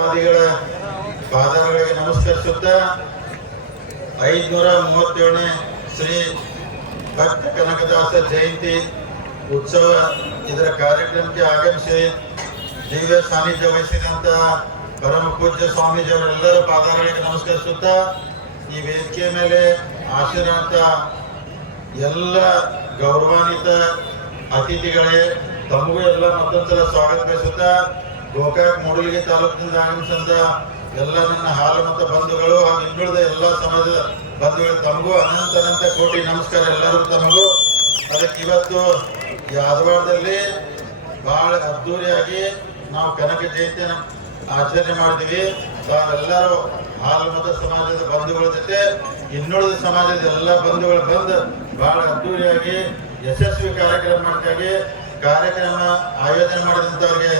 ಪಾದಿಗಳ ಪಾದಗಳಿಗೆ ನಮಸ್ಕರಿಸುತ್ತಾ ಐದುನೂರ ಮೂವತ್ತೇಳನೇ ಶ್ರೀ ಭಕ್ತ ಕನಕದಾಸ ಜಯಂತಿ ಉತ್ಸವ ಇದರ ಕಾರ್ಯಕ್ರಮಕ್ಕೆ ಆಗಮಿಸಿ ದಿವ್ಯ ಸಾನ್ನಿಧ್ಯ ವಹಿಸಿದಂತ ಪರಮ ಪೂಜ್ಯ ಸ್ವಾಮೀಜಿಯವರೆಲ್ಲರ ಪಾದಗಳಿಗೆ ನಮಸ್ಕರಿಸುತ್ತಾ ಈ ವೇದಿಕೆ ಮೇಲೆ ಆಶೀರ್ವಾದ ಎಲ್ಲ ಗೌರವಾನ್ವಿತ ಅತಿಥಿಗಳೇ, ತಮಗೂ ಎಲ್ಲ ಮತ್ತೊಂದ್ಸಲ ಸ್ವಾಗತ ಬಯಸುತ್ತಾ ಗೋಕಾಕ್ ಮೂಡಲಿಗೆ ತಾಲೂಕಿನಿಂದ ಆಗಮಿಸಿದ ಎಲ್ಲ ನನ್ನ ಹಾಲು ಮತ್ತು ಬಂಧುಗಳು ಹಾಗೂ ಇನ್ನುಳಿದ ಎಲ್ಲ ಸಮಾಜದ ಬಂಧುಗಳು ತಮಗೂ ಅನಂತ ಅನಂತ ಕೋಟಿ ನಮಸ್ಕಾರ ಎಲ್ಲರಿಗೂ ತಮಗೂ. ಅದಕ್ಕೆ ಇವತ್ತು ಯಾದವಾಡದಲ್ಲಿ ಬಹಳ ಅದ್ದೂರಿಯಾಗಿ ನಾವು ಕನಕ ಜಯಂತಿಯನ್ನು ಆಚರಣೆ ಮಾಡಿದ್ವಿ ತಾವೆಲ್ಲರೂ ಹಾಲು ಮತ ಸಮಾಜದ ಬಂಧುಗಳ ಜೊತೆ ಇನ್ನುಳಿದ ಸಮಾಜದ ಎಲ್ಲ ಬಂಧುಗಳು ಬಂದು ಬಹಳ ಅದ್ದೂರಿಯಾಗಿ ಯಶಸ್ವಿ ಕಾರ್ಯಕ್ರಮ ಮಾಡ್ತಾಗಿ ಕಾರ್ಯಕ್ರಮ ಆಯೋಜನೆ ಮಾಡಿದಂಥವ್ರಿಗೆ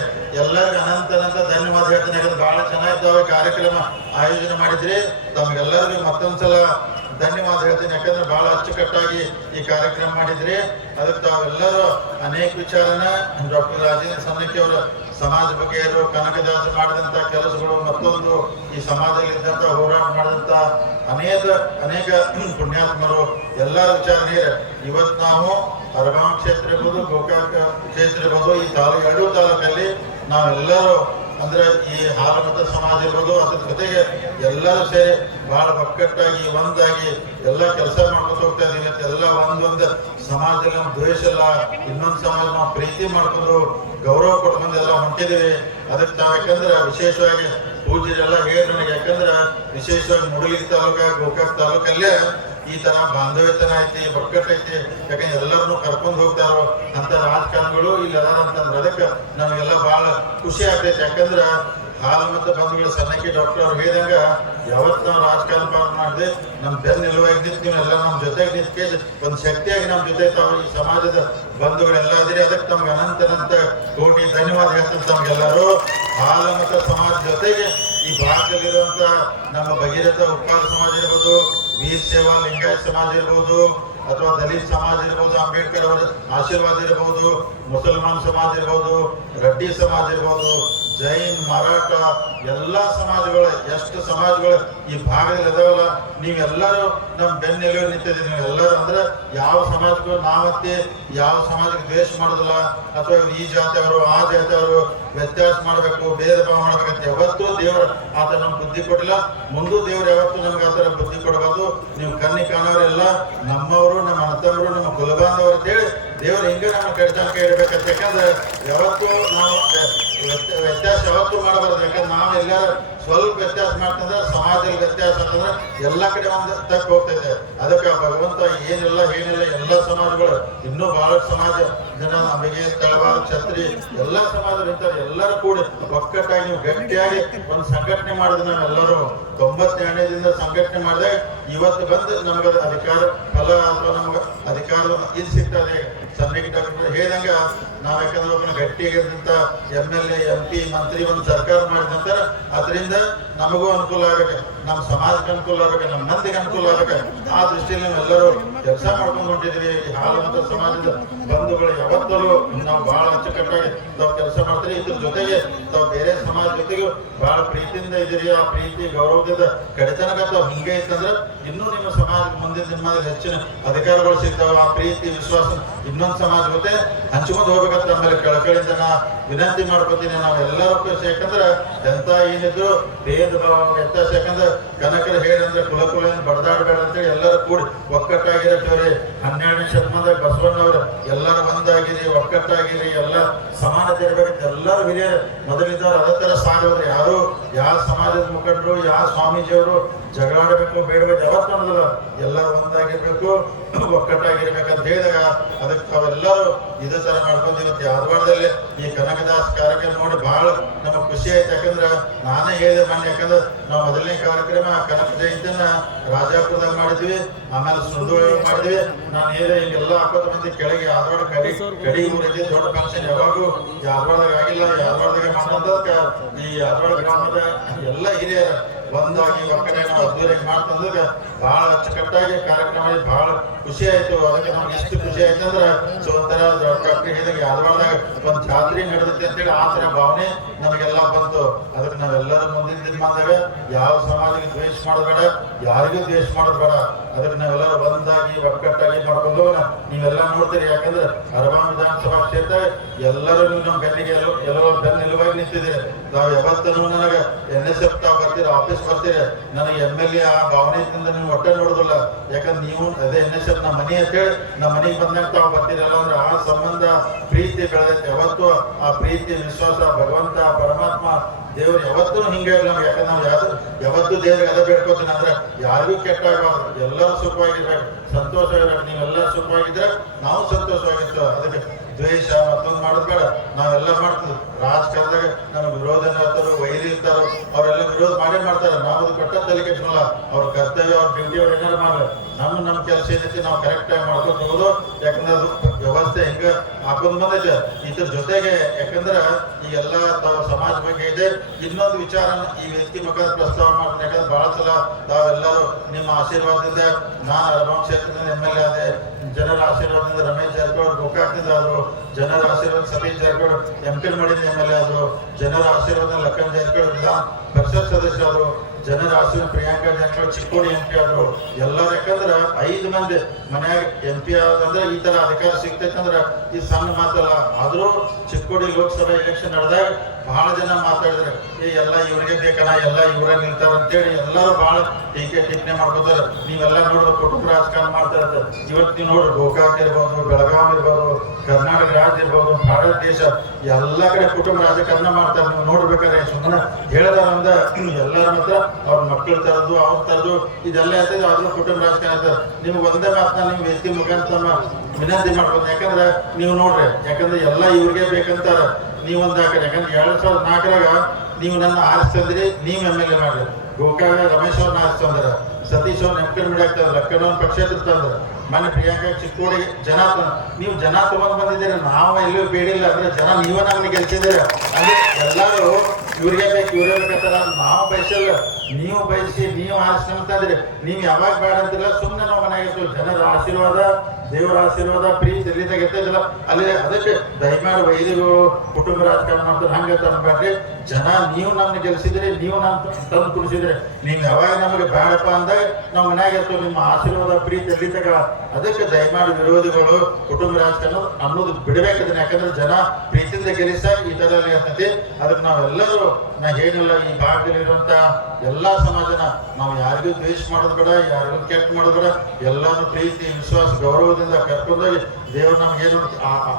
ಎಲ್ಲರಿಗೂ ಅನಂತ ಅನಂತ ಧನ್ಯವಾದ ಹೇಳ್ತೀನಿ. ಯಾಕಂದ್ರೆ ಬಹಳ ಚೆನ್ನಾಗಿದ್ದಾವೆ ಕಾರ್ಯಕ್ರಮ ಆಯೋಜನೆ ಮಾಡಿದ್ರಿ. ತಮ್ಗೆಲ್ಲರಿಗೂ ಮತ್ತೊಂದ್ಸಲ ಧನ್ಯವಾದ ಹೇಳ್ತೀನಿ. ಯಾಕಂದ್ರೆ ಬಹಳ ಅಚ್ಚುಕಟ್ಟಾಗಿ ಈ ಕಾರ್ಯಕ್ರಮ ಮಾಡಿದ್ರಿ. ಅದಕ್ಕೆ ತಾವೆಲ್ಲರೂ ಅನೇಕ ವಿಚಾರನ ಡಾಕ್ಟರ್ ರಾಜೇಂದ್ರ ಸನ್ನಕ್ಕೆ ಅವರು ಸಮಾಜ ಬಗ್ಗೆ ಕನಕದಾಸ ಮಾಡಿದಂತ ಕೆಲಸಗಳು, ಮತ್ತೊಂದು ಈ ಸಮಾಜದಲ್ಲಿ ಇದ್ದಂತ ಹೋರಾಟ ಮಾಡಿದಂತ ಅನೇಕ ಅನೇಕ ಪುಣ್ಯಾತ್ಮರು ಎಲ್ಲ ವಿಚಾರ ಇವತ್ತು ನಾವು ಅರಗಾಂ ಕ್ಷೇತ್ರ ಇರ್ಬೋದು ಗೋಕಾಕ ಕ್ಷೇತ್ರ ಇರ್ಬೋದು ಈ ತಾಲೂಕು ಎರಡು ತಾಲೂಕಲ್ಲಿ ನಾವೆಲ್ಲರೂ ಅಂದ್ರೆ ಈ ಹಾಲಮತ ಸಮಾಜ ಇರ್ಬೋದು, ಅದ್ರ ಜೊತೆಗೆ ಎಲ್ಲರೂ ಸೇರಿ ಬಹಳ ಒಕ್ಕಟ್ಟಾಗಿ, ಒಂದಾಗಿ ಎಲ್ಲ ಕೆಲಸ ಮಾಡ್ಕೊತ ಹೋಗ್ತಾ ಇದೀವಿ. ಅಂತ ಎಲ್ಲ ಒಂದೊಂದು ಸಮಾಜದಲ್ಲಿ ನಮ್ಮ ದ್ವೇಷ ಇಲ್ಲ. ಇನ್ನೊಂದು ಸಮಾಜ ನಾವು ಪ್ರೀತಿ ಮಾಡ್ಕೊಂಡು ಗೌರವ ಕೊಟ್ಕೊಂಡು ಎಲ್ಲ ಹೊಂಟಿದೀವಿ. ಅದಕ್ಕೆ ನಾವು ಯಾಕಂದ್ರೆ ವಿಶೇಷವಾಗಿ ಪೂಜೆ ಎಲ್ಲ ಹೇಳಿ ನನಗೆ, ಯಾಕಂದ್ರೆ ವಿಶೇಷವಾಗಿ ಮುಡಲಿ ತಾಲೂಕ, ಗೋಕಾಕ್ ತಾಲೂಕಲ್ಲೇ ಈ ತರ ಬಾಂಧವ್ಯತನ ಐತಿ ಒಕ್ಕಟ್ಟು ಐತಿ, ಯಾಕಂದ್ರೆ ಎಲ್ಲರನ್ನು ಕರ್ಕೊಂಡು ಹೋಗ್ತಾರೋ ಅಂತ ರಾಜಕಾರಣಿಗಳು ಇಲ್ಲಿ ಅದಾರ ಅಂತಂದ್ರೆ ಅದಕ್ಕೆ ನಮಗೆಲ್ಲ ಬಹಳ ಖುಷಿ ಆಗ್ತೈತೆ. ಯಾಕಂದ್ರ ಹಾಲು ಮತ್ತು ಬಂಧುಗಳು ಸಣ್ಣಕ್ಕೆ ಡಾಕ್ಟರ್ ಅವ್ರು ಹೇಳಿದಂಗ ಯಾವತ್ತು ನಾವು ರಾಜಕಾರಣ ಪಾಲನೆ ಮಾಡಿದೆ ನಮ್ಮ ಬೆನ್ನ ನಿಲುವಾಗಿ ನಿಂತೀವಿ ಎಲ್ಲ ನಮ್ಮ ಜೊತೆಗೆ ನಿಂತ್ಕೆ ಒಂದು ಶಕ್ತಿಯಾಗಿ ನಮ್ಮ ಜೊತೆ ತಾವು ಈ ಸಮಾಜದ ಬಂಧುಗಳೆಲ್ಲ ಅದಿರಿ ಅದಕ್ಕೆ ತಮ್ಗೆ ಅನಂತ ಅನಂತ ಕೋಟಿ ಧನ್ಯವಾದ ಹೇಳ್ತೀನಿ ತಮ್ಗೆಲ್ಲರೂ. ಹಾಲು ಮತ್ತು ಸಮಾಜ ಜೊತೆಗೆ ಈ ಭಾರತದಲ್ಲಿರುವಂತ ನಮ್ಮ ಭಗೀರಥ ಉಪ್ಪಾರ ಸಮಾಜ ಇರ್ಬೋದು ವೀರ್ ಸೇವಾ ಲಿಂಗಾಯತ್ ಸಮಾಜ ಇರ್ಬೋದು, ಅಥವಾ ದಲಿತ ಸಮಾಜ ಇರ್ಬೋದು, ಅಂಬೇಡ್ಕರ್ ಅವರ ಆಶೀರ್ವಾದ ಇರ್ಬೋದು, ಮುಸಲ್ಮಾನ್ ಸಮಾಜ ಇರ್ಬೋದು, ರೆಡ್ಡಿ ಸಮಾಜ ಇರ್ಬೋದು ಜೈನ್ ಮರಾಠ ಎಲ್ಲ ಸಮಾಜಗಳ, ಎಷ್ಟು ಸಮಾಜಗಳು ಈ ಭಾಗದಲ್ಲಿ ಇದಾವಲ್ಲ, ನೀವೆಲ್ಲರೂ ನಮ್ಮ ಬೆನ್ನೆಲುಬು ನಿಂತಿದ್ದೀರಿ. ನೀವು ಎಲ್ಲರೂ ಅಂದ್ರೆ ಯಾವ ಸಮಾಜಕ್ಕೂ ನಾವತ್ತೆ ಯಾವ ಸಮಾಜಕ್ಕೆ ದ್ವೇಷ ಮಾಡೋದಿಲ್ಲ. ಅಥವಾ ಈ ಜಾತಿಯವರು, ಆ ಜಾತಿಯವರು ವ್ಯತ್ಯಾಸ ಮಾಡಬೇಕು ಭೇದ ಭಾವ ಮಾಡ್ಬೇಕಂತ ಯಾವತ್ತೂ ದೇವರು ಆತ ನಮ್ಗೆ ಬುದ್ಧಿ ಕೊಟ್ಟಿಲ್ಲ. ಮುಂದೂ ದೇವರು ಯಾವತ್ತೂ ನಮ್ಗೆ ಆತರ ಬುದ್ಧಿ ಕೊಡಬಾರ್ದು. ನೀವು ಕಣ್ಣಿ ಕಾಣೋರೆಲ್ಲ ನಮ್ಮವರು, ನಮ್ಮ ಅತ್ತವರು ನಮ್ಮ ಕುಲಬಾಂಧವರು ಅಂತೇಳಿ ದೇವ್ರು ಹಿಂಗೆ ನಮ್ಮ ಕಡಿತನಕ ಇರ್ಬೇಕಂತ ಯಾಕಂದ್ರೆ ಯಾವತ್ತೂ ನಾವು ವ್ಯತ್ಯಾಸ ಯಾವತ್ತೂ ಮಾಡಬಾರ್ದು. ಯಾಕಂದ್ರೆ ನಾವು ಎಲ್ಲರೂ ಸ್ವಲ್ಪ ವ್ಯತ್ಯಾಸ ಮಾಡ್ತಂದ್ರೆ ಸಮಾಜದಲ್ಲಿ ವ್ಯತ್ಯಾಸ ಅಂತಂದ್ರೆ ಎಲ್ಲ ಕಡೆ ಒಂದು ತಕ್ಕ ಹೋಗ್ತೈತೆ ಅದಕ್ಕೆ ಭಗವಂತ ಏನಿಲ್ಲ ಏನಿಲ್ಲ, ಎಲ್ಲ ಸಮಾಜಗಳು, ಇನ್ನೂ ಬಹಳಷ್ಟು ಸಮಾಜ, ಜನ ನಮಗೆ ತಳವಾರ ಛತ್ರಿ, ಎಲ್ಲ ಸಮಾಜ ಇರ್ತಾರೆ, ಎಲ್ಲರೂ ಕೂಡಿ ಒಕ್ಕಟ್ಟಾಗಿ ನೀವು ಗಟ್ಟಿಯಾಗಿ ಒಂದು ಸಂಘಟನೆ ಮಾಡಿದ್ರೆ ನಾವೆಲ್ಲರೂ ತೊಂಬತ್ತೆರಡನೇದಿಂದ ಸಂಘಟನೆ ಮಾಡಿದಾಗ ಇವತ್ತು ಬಂದು ನಮ್ಗೆ ಅಧಿಕಾರ, ಫಲ ಅಥವಾ ನಮ್ಗೆ ಅಧಿಕಾರ ಇದು ಸಿಗ್ತದೆ. ಸನ್ನಿಹಿತ ಹೇಳಿದಂಗ ನಾವು ಯಾಕಂದ್ರೆ ಒಬ್ಬನ ಗಟ್ಟಿಯಾಗಿದ್ದಂತ M L A M P ಮಂತ್ರಿ ಒಂದು ಸರ್ಕಾರ ಮಾಡಿದಂತ, ಅದರಿಂದ ನಮಗೂ ಅನುಕೂಲ ಆಗಬೇಕು ನಮ್ಮ ಸಮಾಜಕ್ಕೆ ಅನುಕೂಲ ಆಗಬೇಕು ನಮ್ಮ ಮಂದಿಗೆ ಅನುಕೂಲ ಆಗಬೇಕು ಆ ದೃಷ್ಟಿಯಲ್ಲಿ ನಾವೆಲ್ಲರೂ ಕೆಲಸ ಮಾಡ್ಕೊಂಡು ಹೊಂಟಿದ್ರಿ ಈ ಹಾಲು ಮತ್ತು ಸಮಾಜದ ಬಂಧುಗಳು ಯಾವತ್ತೂ ನಾವು ಬಹಳ ಅಚ್ಚುಕಟ್ಟಾಗಿ ತಾವು ಕೆಲಸ ಮಾಡ್ತೀರಿ. ಇದ್ರ ಜೊತೆಗೆ ತಾವು ಬೇರೆ ಸಮಾಜ ಜೊತೆಗೂ ಬಹಳ ಪ್ರೀತಿಯಿಂದ ಇದ್ದೀರಿ. ಆ ಪ್ರೀತಿ, ಗೌರವದಿಂದ ಕಡೆತನಕ ತಾವು ಹಿಂಗೆ ಇತ್ತಂದ್ರೆ ಇನ್ನೂ ನಿಮ್ಮ ಸಮಾಜಕ್ಕೆ ಮುಂದಿನ ದಿನಮಾನದಲ್ಲಿ ಹೆಚ್ಚಿನ ಅಧಿಕಾರಗಳು ಸಿಗ್ತಾವೆ. ಆ ಪ್ರೀತಿ, ವಿಶ್ವಾಸ ಇನ್ನೊಂದು ಸಮಾಜ ಜೊತೆ ಹಂಚ್ಕೊಂಡು ಹೋಗ್ಬೇಕಂತ ಆಮೇಲೆ ಕಳಕಳಿಯಿಂದ ನಾ ವಿನಂತಿ ಮಾಡ್ಕೊತೀನಿ. ನಾವು ಎಲ್ಲರೂ ಖುಷಿ. ಯಾಕಂದ್ರೆ ಎಂತ ಏನಿದ್ರು ಭೇದ ಭಾವ ವ್ಯತ್ಯಾಸ ಯಾಕಂದ್ರೆ ಕನಕರು ಹೇಳಂದ್ರೆ ಕುಲ ಕುಲ ಬಡದಾಡಬೇಡ ಅಂತೇಳಿ ಎಲ್ಲರೂ ಕೂಡಿ ಒಕ್ಕಟ್ಟಾಗಿರತ್ತವ್ರಿ. ಹನ್ನೆರಡನೇ ಶತಮಾನದಾಗ ಬಸವಣ್ಣವರು ಎಲ್ಲರೂ ಒಂದಾಗಿರಿ, ಒಕ್ಕಟ್ಟಾಗಿರಿ, ಎಲ್ಲ ಸಮಾನತೆ ಇರಬೇಕು ಎಲ್ಲರೂ ಹಿರಿಯರು ಮೊದಲಿದ್ದವ್ರು ಅದೇ ತರ ಸಾಗೋದ್ರಿ ಯಾರು, ಯಾವ ಸಮಾಜದ ಮುಖಂಡರು, ಯಾವ ಸ್ವಾಮೀಜಿಯವರು ಜಗಳಾಡಬೇಕು ಬೇಡಬೇಕು ಯಾವತ್ತೂ ಎಲ್ಲರೂ ಒಂದಾಗಿರ್ಬೇಕು. ಒಕ್ಕಟ್ಟಾಗಿರ್ಬೇಕಂತ ಹೇಳಿದಾಗ ಅದಕ್ಕೆ ತಾವೆಲ್ಲರೂ ಇದೇ ತರ ಮಾಡ್ಕೊಂಡು ಧಾರವಾಡದಲ್ಲಿ ಈ ಕನಕದಾಸ್ ಕಾರ್ಯಕ್ರಮ ನೋಡಿ ಬಹಳ ನಮಗೆ ಖುಷಿ ಆಯ್ತು. ಯಾಕಂದ್ರೆ ನಾನೇ ಹೇಳಿದೆ ಮೊನ್ನೆ, ಯಾಕಂದ್ರೆ ನಾವು ಮೊದಲನೇ ಕಾರ್ಯಕ್ರಮ ಕನಕ ಜಯಂತಿನ ರಾಜಾಪುರದಾಗ ಮಾಡಿದ್ವಿ, ಆಮೇಲೆ ಸುಳ್ಳು ಮಾಡಿದ್ವಿ. ನಾನು ಹೇಳಿದೆ, ಹಿಂಗೆಲ್ಲ ಹಾಕೋತ ಮಂದಿ ಕೆಳಗೆ ಯಾದವಾಡ ಕಡಿ ಕಡಿ ಊರಿದ್ದೆ ದೊಡ್ಡ ಫಂಕ್ಷನ್ ಯಾವಾಗೂ ಯಾದವಾಡದಾಗ ಆಗಿಲ್ಲ. ಯಾದವಾಡದಾಗ ಮಾಡೋದಕ್ಕ ಈ ಯಾದವಾಡ ಗ್ರಾಮದ ಎಲ್ಲ ಹಿರಿಯರ ಒಂದಾಗಿ ಒಕ್ಕಣೆ ನಾವು ಅದ್ದೂರಿಯಾಗಿ ಮಾಡ್ತಂದ್ರೆ ಬಹಳ ಅಚ್ಚುಕಟ್ಟಾಗಿ ಕಾರ್ಯಕ್ರಮ ಬಹಳ ಖುಷಿ ಆಯ್ತು. ಅದಕ್ಕೆ ನಮ್ಗೆ ಎಷ್ಟು ಖುಷಿ ಆಯ್ತು ಅಂದ್ರೆ ಸೊ ಒಂಥರ ಡಾಕ್ಟರ್ ಹೇಳಿದಾಗ ಯಾದವಾಡದಾಗ ಒಂದ್ ಜಾತ್ರೆ ನಡೆದೈತೆ ಅಂತೇಳಿ ಆ ತರ ಭಾವನೆ ನಮಗೆಲ್ಲ ಬಂತು. ಅದಕ್ಕೆ ನಾವೆಲ್ಲರೂ ಮುಂದಿನ ದಿನಮಾನದಾಗ ಯಾವ ಸಮಾಜಕ್ಕೆ ದ್ವೇಷ ಮಾಡಬೇಡ ಬೇಡ, ಯಾರಿಗೂ ದ್ವೇಷ ಮಾಡೋದು ಬೇಡ. ಅದಕ್ಕೆ ನಾವೆಲ್ಲರೂ ಒಂದಾಗಿ ಒಕ್ಕಟ್ಟಾಗಿ ಮಾಡ್ಕೊಂಡು ನೀವೆಲ್ಲ ನೋಡ್ತೀರಿ, ಯಾಕಂದ್ರೆ ಅರಬಾನ್ ವಿಧಾನಸಭಾ ಕ್ಷೇತ್ರ ಎಲ್ಲರೂ ನಮ್ಮ ಬೆನ್ನಿಗೆ ಎಲ್ಲೋ ಎಲ್ಲೋ ಬೆನ್ನ ನಿಲುವಾಗಿ ನಿಂತಿದೆ. ನಾವು ಯಾವತ್ತೂ ನನಗೆ ಎನ್ ಎಸ್ ಎಫ್ ತಾವು ಬರ್ತೀರಿ, ಆಫೀಸ್ ಬರ್ತೀರಿ, ನನಗೆ ಎಂ ಎಲ್ ಎ ಆ ಭಾವನೆಯಿಂದ ನೀವು ಒಟ್ಟೆ ನೋಡೋದಿಲ್ಲ. ಯಾಕಂದ್ರೆ ನೀವು ಅದೇ ಎನ್ ಎಸ್ ಎಫ್ ನಮ್ಮ ಮನೆ ಅಂತೇಳಿ ನಮ್ಮ ಮನೆಗೆ ಬಂದಾಗ ತಾವು ಬರ್ತೀರಲ್ಲ ಅಂದ್ರೆ ಆ ಸಂಬಂಧ ಪ್ರೀತಿ ಬೆಳೆದೈತೆ. ಯಾವತ್ತು ಆ ಪ್ರೀತಿ, ವಿಶ್ವಾಸ, ಭಗವಂತ, ಪರಮಾತ್ಮ ದೇವ್ರು ಯಾವತ್ತೂ ಹಿಂಗೆ ನಮ್ಗೆ. ಯಾಕಂದ್ರೆ ನಾವು ಯಾವ್ದು ಯಾವತ್ತು ದೇವ್ರಿಗೆ ಅದ ಬೇಡ್ಕೋತೀನಿ ಅಂದ್ರೆ ಯಾರಿಗೂ ಕೆಟ್ಟಾಗಬಾರ್ದು. ಎಲ್ಲರೂ ಸುಖವಾಗಿರ್ಬೇಕು, ಸಂತೋಷವಾಗಿರ್ಬೇಕು. ನೀವೆಲ್ಲ ಸುಖವಾಗಿದ್ರೆ ನಾವು ಸಂತೋಷವಾಗಿರ್ತೇವೆ. ಅದಕ್ಕೆ ದ್ವೇಷ ಮತ್ತೊಂದು ಮಾಡೋದು ಬೇಡ. ನಾವೆಲ್ಲ ಮಾಡ್ತೀವಿ. ರಾಜಕಾರಣದಾಗ ನಮ್ಗೆ ವಿರೋಧ ಇರ್ತಾರೋ ವೈರಿ ಇರ್ತಾರೋ, ಅವರೆಲ್ಲ ವಿರೋಧ ಮಾಡೇ ಮಾಡ್ತಾರೆ. ನಾವು ಕೊಟ್ಟ ತಲೆ ಕೆಟ್ಟಲ್ಲ ಅವ್ರ ಕರ್ತವ್ಯ, ಅವ್ರ ಡ್ಯೂಟಿ ಅವ್ರು ಏನಾರು ಮಾಡ್ಲಿ ನಮ್ಮ ನಮ್ಮ ಕೆಲಸ ಏನೈತಿ ನಾವು ಕರೆಕ್ಟ್ ಆಗಿ ಮಾಡ್ಕೊಂಡು ಹೋಗೋದು. ಯಾಕಂದ್ರೆ ಅದು ವ್ಯವಸ್ಥೆ ಹಿಂಗ ಹಾಕೊಂಡು ಬಂದೈತೆ. ಇದ್ರ ಜೊತೆಗೆ ಯಾಕಂದ್ರೆ ಈ ಎಲ್ಲ ತಾವ ಸಮಾಜ ಬಗ್ಗೆ ಇದೆ. ಇನ್ನೊಂದು ವಿಚಾರ ಈ ವ್ಯಕ್ತಿ ಮಕ್ಕಳ ಪ್ರಸ್ತಾವ ಮಾಡ್ತೀನಿ. ಯಾಕಂದ್ರೆ ಬಹಳ ಸಲ ತಾವೆಲ್ಲರೂ ನಿಮ್ಮ ಆಶೀರ್ವಾದದಿಂದ ನಾನು ಅರಬಾನ್ ಕ್ಷೇತ್ರದಿಂದ ಎಂ ಎಲ್ ಎ ಆದೆ. ಜನರ ಆಶೀರ್ವಾದದಿಂದ ರಮೇಶ್ ಜಾರಕಿಹೊಳಿ ಗೋಕಾಕ್ನಿಂದ ಆದ್ರು ಜನರ ಆಶೀರ್ವಾದ ಸತೀಶ್ ಜಾರಕಿಹೊಳಿ ಎಂ ಪಿ ಮಾಡಿದ ಎಂ ಎಲ್ ಎ ಆದ್ರು ಜನರ ಆಶೀರ್ವಾದ ಲಕ್ಕನ್ ಜಾರಕಿಹೊಳಿ ವಿಧಾನ ಪರಿಷತ್ ಸದಸ್ಯ ಆದ್ರು ಜನರ ಆಶೀರ್ವಾದ ಪ್ರಿಯಾಂಕಾ ಜಾರಕಿಹೊಳಿ, ಚಿಕ್ಕೋಡಿ ಎಂ ಪಿ ಆದ್ರು ಎಲ್ಲರೂ. ಯಾಕಂದ್ರ ಐದು ಮಂದಿ ಮನ್ಯಾಗ ಎಂ ಪಿ ಆದಂದ್ರೆ ಈ ತರ ಅಧಿಕಾರ ಸಿಗ್ತೈತೆ ಅಂದ್ರೆ ಇದು ಸಣ್ಣ ಮಾತಲ್ಲ. ಆದ್ರೂ ಚಿಕ್ಕೋಡಿ ಲೋಕಸಭಾ ಎಲೆಕ್ಷನ್ ನಡೆದಾಗ ಬಹಳ ಜನ ಮಾತಾಡಿದ್ರೆ, ಏ, ಎಲ್ಲ ಇವ್ರಿಗೆ ಬೇಕನ ಎಲ್ಲ ಇವರೇ ನಿಲ್ತಾರ ಅಂತೇಳಿ ಎಲ್ಲರೂ ಬಹಳ ಟೀಕೆ ಟಿಪ್ಪಣೆ ಮಾಡ್ಕೋತಾರೆ. ನೀವೆಲ್ಲ ನೋಡ್ಬೇಕು, ಕುಟುಂಬ ರಾಜಕಾರಣ ಮಾಡ್ತಾ ಇರ್ತಾರೆ. ಇವತ್ತು ನೀವು ನೋಡ್ರಿ, ಗೋಕಾಕ್ ಇರ್ಬೋದು ಬೆಳಗಾವಿ ಇರ್ಬೋದು, ಕರ್ನಾಟಕ ರಾಜ್ಯ ಇರ್ಬೋದು, ಭಾರತ ದೇಶ, ಎಲ್ಲ ಕಡೆ ಕುಟುಂಬ ರಾಜಕಾರಣ ಮಾಡ್ತಾರೆ. ನೀವು ನೋಡ್ಬೇಕಾದ್ರೆ ಸುಮ್ಮನೆ ಹೇಳದಾರಂದ ಎಲ್ಲರ ಮಾತ್ರ ಅವ್ರ ಮಕ್ಕಳ ತರದ್ದು ಅವ್ರ ತರದು, ಇದೆಲ್ಲ ಇರ್ತದೆ ಅದ್ರ ಕುಟುಂಬ ರಾಜಕಾರಣ ಇರ್ತದೆ. ನಿಮ್ಗೆ ಒಂದೇ ಮಾತನ್ನ ನೀವು ವ್ಯಕ್ತಿ ಮುಖಾಂತರ ವಿನಂತಿ ಮಾಡ್ಬೋದು. ಯಾಕಂದ್ರೆ ನೀವು ನೋಡ್ರಿ, ಯಾಕಂದ್ರೆ ಎಲ್ಲ ಇವ್ರಿಗೆ ಬೇಕಂತಾರ. ನೀವು ಒಂದು ಹಾಕ್ರಿ ಯಾಕಂದ್ರೆ ಎರಡು ಸಾವಿರದ ನಾಲ್ಕರಾಗ ನೀವು ನನ್ನ ಆರಿಸ್ತಂದ್ರಿ ನೀವು ಎಂ ಎಲ್ ಎ ಮಾಡ್ರಿ. ಗೋಕಾಗ ರಮೇಶ್ ಅವ್ರನ್ನ ಆರಿಸ್ತಂದ್ರ ಸತೀಶ್ ಅವ್ರನ್ನ ಎಂ ಪಿ ಆಗ್ತದ ಕೆಲವೊಂದು ಪಕ್ಷ ತಂದ್ರ ಮನೆ ಪ್ರಿಯಾಂಕಾ ಚಿಕ್ಕೋಡಿ ಜನ ನೀವು ಜನ ತಗೊಂಡ್ ಬಂದಿದ್ದೀರಿ, ನಾವು ಎಲ್ಲೂ ಬೇಡಿಲ್ಲ, ಅಂದ್ರೆ ಜನ ನೀವೇ ನಮ್ಗೆ ಗೆಲ್ಸಿದ್ದೀರ. ಅಂದ್ರೆ ಎಲ್ಲರೂ ಇವ್ರಿಗೆ ಬೇಕು, ಇವ್ರಿಗೆ ಬೇಕಂತಾರ ನಾವು ಬಯಸಲ್ಲ. ನೀವು ಬಯಸಿ, ನೀವು ಆರಿಸ್ಕೊಂತಂದ್ರಿ ನೀವು ಯಾವಾಗ ಬೇಡ ಅಂತಿಲ್ಲ ಸುಮ್ಮನೆ ನಾವು ಮನೆಯಾಗಿರ್ತೀವಿ ಜನರ ಆಶೀರ್ವಾದ ದೇವರ ಆಶೀರ್ವಾದ ಪ್ರೀತಿ ಎಲ್ಲಿದಾಗ ಇರ್ತೈತಿಲ್ಲ ಅಲ್ಲಿ ಅದಕ್ಕೆ ದಯಮಾಡಿ ವೈದ್ಯರು ಕುಟುಂಬ ರಾಜಕಾರಣ ಮಾಡ್ತಾರೆ. ಹಂಗೆ ತಂದ್ಬೇಡ್ರಿ ಜನ ನೀವು ನಮ್ನ ಗೆಲ್ಸಿದ್ರೆ ನೀವು ನಮ್ಮ ತಂದು ಕುಡಿಸಿದ್ರೆ, ನೀವು ಯಾವಾಗ ನಮಗೆ ಬೇಡಪ್ಪ ಅಂದಾಗ ನಾವು ಮನ್ಯಾಗ ಇರ್ತೀವಿ, ನಿಮ್ಮ ಆಶೀರ್ವಾದ, ಪ್ರೀತಿ ಎಲ್ಲಿದ್ದಾಗ ಅದಕ್ಕೆ ದಯಮಾಡಿ ವಿರೋಧಿಗಳು, ಕುಟುಂಬ ರಾಜಕಾರಣ ಅನ್ನೋದು ಬಿಡಬೇಕದನ್ನ ಯಾಕಂದ್ರೆ ಜನ ಪ್ರೀತಿಯಿಂದ ಗೆಲ್ಲಿಸ ಈ ತರ ಇರ್ತೈತಿ ಅದಕ್ಕೆ ನಾವೆಲ್ಲರೂ, ನಾ ಏನಿಲ್ಲ, ಈ ಭಾಗದಲ್ಲಿರುವಂತ ಎಲ್ಲಾ ಸಮಾಜನ, ನಾವು ಯಾರಿಗೂ ದ್ವೇಷ ಮಾಡೋದು ಬೇಡ, ಯಾರಿಗೂ ಕೆಟ್ಟ ಮಾಡೋದು ಬೇಡ. ಎಲ್ಲಾನು ಪ್ರೀತಿ, ವಿಶ್ವಾಸ, ಗೌರವದಿಂದ ಕರ್ಕೊಂಡೋಗಿ ದೇವ್ರು ನಮ್ಗೇನು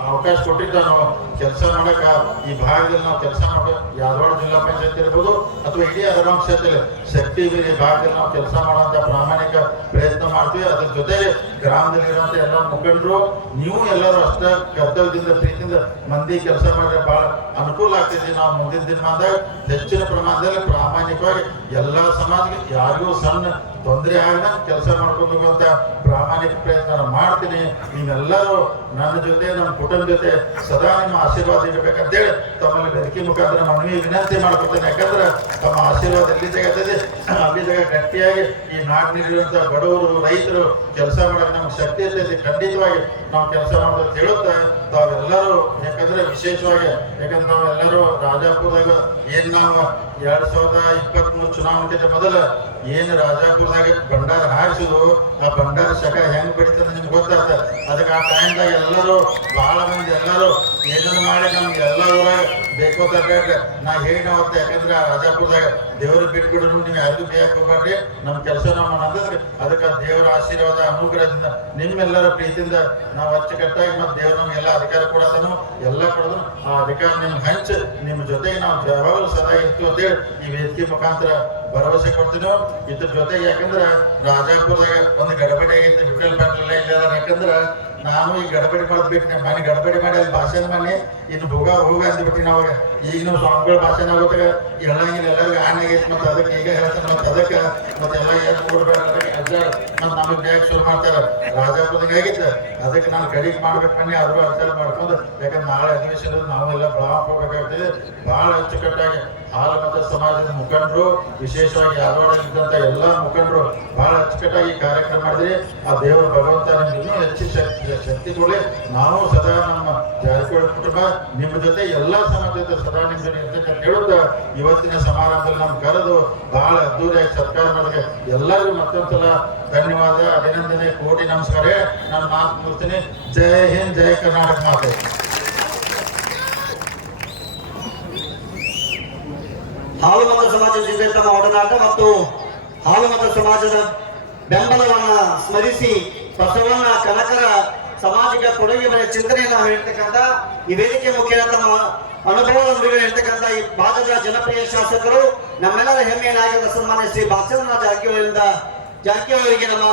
ಅವಕಾಶ ಕೊಟ್ಟಿದ್ದ ನಾವು ಕೆಲಸ ಮಾಡಕ ಈ ಭಾಗದಲ್ಲಿ ನಾವು ಕೆಲಸ ಮಾಡೋ ಯಾದವಾಡ ಜಿಲ್ಲಾ ಪಂಚಾಯತ್ ಇರ್ಬೋದು ಅಥವಾ ಇಡೀ ಅರಬಾಂ ಕ್ಷೇತ್ರ ಶಕ್ತಿ ಬೀರಿ ಭಾಗದಲ್ಲಿ ನಾವು ಕೆಲಸ ಮಾಡುವಂತ ಪ್ರಾಮಾಣಿಕ ಪ್ರಯತ್ನ ಮಾಡ್ತೀವಿ. ಅದ್ರ ಜೊತೆಗೆ ಗ್ರಾಮದಲ್ಲಿರುವಂತ ಎಲ್ಲ ಮುಖಂಡರು, ನೀವು ಎಲ್ಲರೂ ಅಷ್ಟ ಕರ್ತವ್ಯದಿಂದ, ಪ್ರೀತಿಯಿಂದ ಮಂದಿ ಕೆಲಸ ಮಾಡಿದ್ರೆ ಬಹಳ ಅನುಕೂಲ ಆಗ್ತೈತಿ. ನಾವು ಮುಂದಿನ ದಿನಮಾನದಾಗ ಹೆಚ್ಚಿನ ಪ್ರಮಾಣದಲ್ಲಿ ಪ್ರಾಮಾಣಿಕವಾಗಿ ಎಲ್ಲ ಸಮಾಜಕ್ಕೆ, ಯಾರಿಗೂ ಸಣ್ಣ ತೊಂದರೆ ಆಗದ ಕೆಲಸ ಮಾಡ್ಕೊಂಡು ಹೋಗುವಂತ ಪ್ರಾಮಾಣಿಕ ಪ್ರಯತ್ನ ಮಾಡ್ತೀನಿ. ನೀವೆಲ್ಲರೂ ನನ್ನ ಜೊತೆ, ನಮ್ಮ ಕುಟುಂಬ ಜೊತೆ ಸದಾ ನಿಮ್ಮ ಆಶೀರ್ವಾದ ಇರಬೇಕಂತೇಳಿ ತಮ್ಮಲ್ಲಿ ಬೆದಕಿ ಮುಖಾಂತರ ಮನವಿ ವಿನಂತಿ ಮಾಡ್ಕೊತೇನೆ ಯಾಕಂದ್ರೆ ತಮ್ಮ ಆಶೀರ್ವಾದ ಎಲ್ಲಿ ತೆಗೆತದೆ ಅಲ್ಲಿ ತೆಗೆ ಗಟ್ಟಿಯಾಗಿ ಈ ನಾಡಿನಲ್ಲಿರುವಂತಹ ಬಡವರು, ರೈತರು ಕೆಲಸ ಮಾಡಕ್ಕೆ ನಮ್ಗೆ ಶಕ್ತಿ ಇರ್ತೈತಿ ಖಂಡಿತವಾಗಿ ನಾವು ಕೆಲಸ ಮಾಡೋದು ಹೇಳುತ್ತಾ ತಾವೆಲ್ಲರೂ, ಯಾಕಂದ್ರೆ ವಿಶೇಷವಾಗಿ, ಯಾಕಂದ್ರೆ ನಾವೆಲ್ಲರೂ ರಾಜಾಪುರದಾಗ ಏನ್ ನಾವು ಎರಡ್ ಸಾವಿರದ ಇಪ್ಪತ್ತ್ ಮೂರು ಚುನಾವಣೆ ಮೊದಲ ಏನ್ ರಾಜಾಪುರದಾಗ ಭಂಡಾರ ಹಾರಿಸಿದ್ರು ಆ ಭಂಡಾರ ಶಕ ಹೆಂಗ್ ಬಿಡ್ತದೆ ನಿಮ್ಗೆ ಗೊತ್ತಾಗ್ತದೆ ಅದಕ್ಕೆ ಆ ಟೈಮ್ದಾಗ ಎಲ್ಲರೂ ಬಹಳ ಮಂದಿ ಎಲ್ಲರೂ ಏನನ್ನ ಮಾಡಿ ನಮ್ಗೆ. ಎಲ್ಲ ಊರಾಗ ಬೇಕೋತ ನಾ ಹೇಳಿ ಅವತ್ತು ಯಾಕಂದ್ರೆ ರಾಜಾಪುರದಾಗ ದೇವ್ರ ಬಿಟ್ಬಿಡ್ರು ನೀವು ಯಾರಿಗೂ ಬೇಯಕ್ ಹೋಗ್ಬೇಡ್ರಿ. ನಮ್ಮ ಕೆಲಸ ನಾವು ಮಾಡಿದ್ರೆ ಅದಕ್ಕೆ ದೇವರ ಆಶೀರ್ವಾದ ಅನುಗ್ರಹದಿಂದ ನಿಮ್ಮೆಲ್ಲರ ಪ್ರೀತಿಯಿಂದ ನಾವು ಅಚ್ಚುಕಟ್ಟಾಗಿ ಮತ್ತೆ ದೇವ್ರ ನಮ್ಗೆಲ್ಲ ಅಧಿಕಾರ ಕೊಡತನು ಎಲ್ಲ ಕೊಡೋದು ಆ ಅಧಿಕಾರ ನಿಮ್ಗೆ ಹಂಚ. ನಿಮ್ಮ ಜೊತೆಗೆ ನಾವು ಯಾವಾಗಲೂ ಸದಾ ಇತ್ತು ಅಂತೇಳಿ ಈ ವೇದಿಕೆ ಮುಖಾಂತರ ಭರವಸೆ ಕೊಡ್ತೀನೋ. ಇದ್ರ ಜೊತೆಗೆ ಯಾಕಂದ್ರೆ ರಾಜಾಪುರದಾಗ ಒಂದು ಗಡಬಡಿ ಆಗೈತೆ. ವಿಠಲ್ ಪಾಟೀಲ್ ಇಲ್ಲ ಯಾಕಂದ್ರೆ ನಾನು ಈ ಗಡಬಡಿ ಮಾಡ್ಬೇಕು ನಮ್ಮ ಮನೆ ಗಡಬಡಿ ಮಾಡಿ ಅಲ್ಲಿ ಮಾಡಿ ಇನ್ನು ಭೋಗ ಹೋಗ ಅಂದ್ಬಿಟ್ಟಿನ ಅವಾಗ ಈಗಿನ ಸ್ವಾಮಿಗಳ ಭಾಷೆ ಆಗುತ್ತೆ ಹೇಳಂಗಿಲ್ಲ ಎಲ್ಲರಿಗೂ ಆನೆ ಆಗೈತೆ ಮತ್ತೆ ಅದಕ್ಕೆ ಈಗ ಹೇಳ್ತಾನೆ, ಮತ್ತೆ ಅದಕ್ಕೆ ಮತ್ತೆ ಎಲ್ಲ ಏನು ಕೊಡ್ಬೇಡ ಬ್ಯಾಗ್ ಶುರು ಮಾಡ್ತಾರ. ಅದಕ್ಕೆ ನಾನು ಕಡಿಗೆ ಮಾಡ್ಬೇಕನ್ನೇ ಅದ್ರ ಅಜ್ಜಾರ ಮಾಡ್ಕೊಂಡು, ಯಾಕಂದ್ರೆ ನಾಳೆ ಅಧಿವೇಶನ ನಾವೆಲ್ಲ ಭಾಳ ಹೋಗ್ಬೇಕಾಗ್ತದೆ ಬಹಳ ಅಚ್ಚುಕಟ್ಟಾಗಿ ಹಾಲು ಸಮಾಜದ ಮುಖಂಡರು, ವಿಶೇಷವಾಗಿ ಯಾದವಾಡಲ್ಲಿದ್ದಂತ ಎಲ್ಲಾ ಮುಖಂಡರು ಬಹಳ ಅಚ್ಚುಕಟ್ಟಾಗಿ ಕಾರ್ಯಕ್ರಮ ಮಾಡಿದ್ರಿ ಆ ದೇವರ ಭಗವಂತ ನಿಮ್ಗೆ ಇನ್ನೂ ಹೆಚ್ಚು ಶಕ್ತಿ ಶಕ್ತಿ ಕೊಡಲಿ. ನಾವು ಸದಾ ನಮ್ಮ ಜಾರಕಿಹೊಳಿ ಕುಟುಂಬ, ನಿಮ್ಮ ಜೊತೆ ಎಲ್ಲಾ ಸಮಾಜದ ಸದಾ ನಿಮ್ಮ ಜೊತೆ ಇರ್ತಕ್ಕಂತ ಹೇಳುತ್ತ, ಇವತ್ತಿನ ಸಮಾರಂಭದಲ್ಲಿ ನಮ್ ಕರೆದು ಬಹಳ ಅದ್ದೂರಿಯಾಗಿ ಸತ್ಕಾರ ಮಾಡಿದ್ರೆ ಎಲ್ಲರಿಗೂ ಮತ್ತೊಂದ್ಸಲ ಧನ್ಯವಾದ, ಅಭಿನಂದನೆ, ಕೋಟಿ ನಮಸ್ಕಾರ. ನಾನು ಮಾತು ಮುಗಿಸ್ತೀನಿ. ಜೈ ಹಿಂದ್, ಜೈ ಕರ್ನಾಟಕ ಮಾತೆ. ಹಾಲು ಮತ ಸಮಾಜದ ಜೊತೆ ತಮ್ಮ ಒಡನಾಟ ಮತ್ತು ಹಾಲು ಮತ ಸಮಾಜದ ಬೆಂಬಲವನ್ನ ಸ್ಮರಿಸಿ ಬಸವಣ್ಣ ಕನಕರ ಸಮಾಜಿಕ ಕೊಡುಗೆ ಮೇಲೆ ಚಿಂತನೆಯನ್ನು ಹೇಳ್ತಕ್ಕಂಥ ಈ ವೇದಿಕೆ ಮುಖೇನ ತಮ್ಮ ಅನುಭವದೊಂದಿಗೆ ಹೇಳ್ತಕ್ಕಂಥ ಈ ಭಾಗದ ಜನಪ್ರಿಯ ಶಾಸಕರು, ನಮ್ಮೆಲ್ಲರ ಹೆಮ್ಮೆಯ ನಾಯಕರ ಸನ್ಮಾನ್ಯ ಶ್ರೀ ಜಾರಕಿಹೊಳಿಗೆ ನಮ್ಮ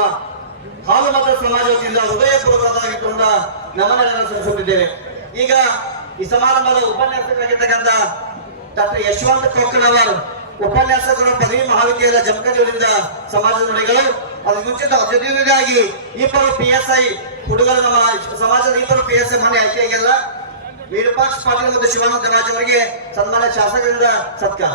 ಹಾಲು ಮತ ಸಮಾಜ ವತಿಯಿಂದ ಹೃದಯಪೂರ್ವಕವಾಗಿದ್ದರಿಂದ ನಮನಗಳನ್ನು ಸಲ್ಲಿಸುತ್ತಿದ್ದೇವೆ ಈಗ ಈ ಸಮಾರಂಭದ ಉಪನ್ಯಾಸಕರಾಗಿರ್ತಕ್ಕಂಥ ಡಾಕ್ಟರ್ ಯಶವಂತ ಕೊಕ್ಕನವರ್ ಉಪನ್ಯಾಸಕರು ಪದವಿ ಮಹಾವಿದ್ಯಾಲಯ ಜಮಖಂಡಿಯವರಿಂದ ಸಮಾಜದ ನುಡಿಗಳು ಅದು ಮುಂಚಿತ ಅತಿಥಿಗಳಿಗಾಗಿ ಇಬ್ಬರು ಪಿ ಎಸ್ ಐ ಹುಡುಗರು ನಮ್ಮ ಸಮಾಜದ ಇಬ್ಬರು ಪಿ ಎಸ್ ಐ ಮನೆ ಆಯ್ಕೆಯಾಗಿಲ್ಲ ವಿರೂಪಾಕ್ಷ ಪಾಟೀಲ್ ಮತ್ತು ಶಿವಾನಂದ ರಾಜ್ ಅವರಿಗೆ ಸನ್ಮಾನ ಶಾಸಕರಿಂದ ಸತ್ಕಾರ